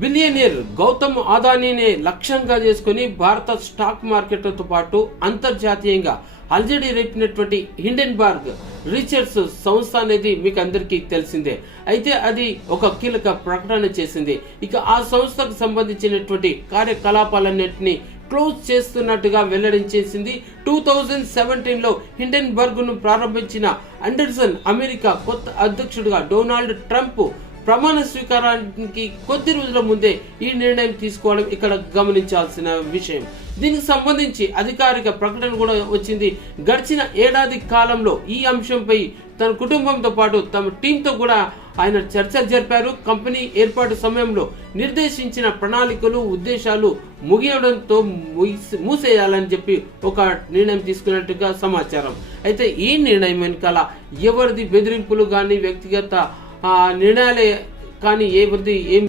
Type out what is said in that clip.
Billionaire Gautam అదానీనే లక్ష్యంగా చేసుకుని భారత స్టాక్ మార్కెట్లతో పాటు అంతర్జాతీయంగా అలజడి రేపినటువంటి హిండెన్బర్గ్ రీసెర్చ్ సంస్థ అనేది మీకు అందరికీ తెలిసిందే. అయితే అది ఒక కీలక ప్రకటన చేసింది. ఇక ఆ సంస్థకు సంబంధించినటువంటి కార్యకలాపాలన్నింటినీ క్లోజ్ చేస్తున్నట్టుగా వెల్లడించేసింది. 2017లో హిండెన్బర్గ్ ను ప్రారంభించిన అండర్సన్ అమెరికా కొత్త అధ్యక్షుడిగా డొనాల్డ్ ట్రంప్ ప్రమాణ స్వీకారానికి కొద్ది రోజుల ముందే ఈ నిర్ణయం తీసుకోవడం ఇక్కడ గమనించాల్సిన విషయం. దీనికి సంబంధించి అధికారిక ప్రకటన కూడా వచ్చింది. గడిచిన ఏడాది కాలంలో ఈ అంశంపై తన కుటుంబంతో పాటు తమ టీంతో కూడా ఆయన చర్చలు జరిపారు. కంపెనీ ఏర్పాటు సమయంలో నిర్దేశించిన ప్రణాళికలు ఉద్దేశాలు ముగియడంతో మూసేయాలని చెప్పి ఒక నిర్ణయం తీసుకున్నట్టుగా సమాచారం. అయితే ఈ నిర్ణయం వెనకాల ఎవరిది బెదిరింపులు కానీ వ్యక్తిగత నిర్ణయాలే కానీ ఎవరిది ఏం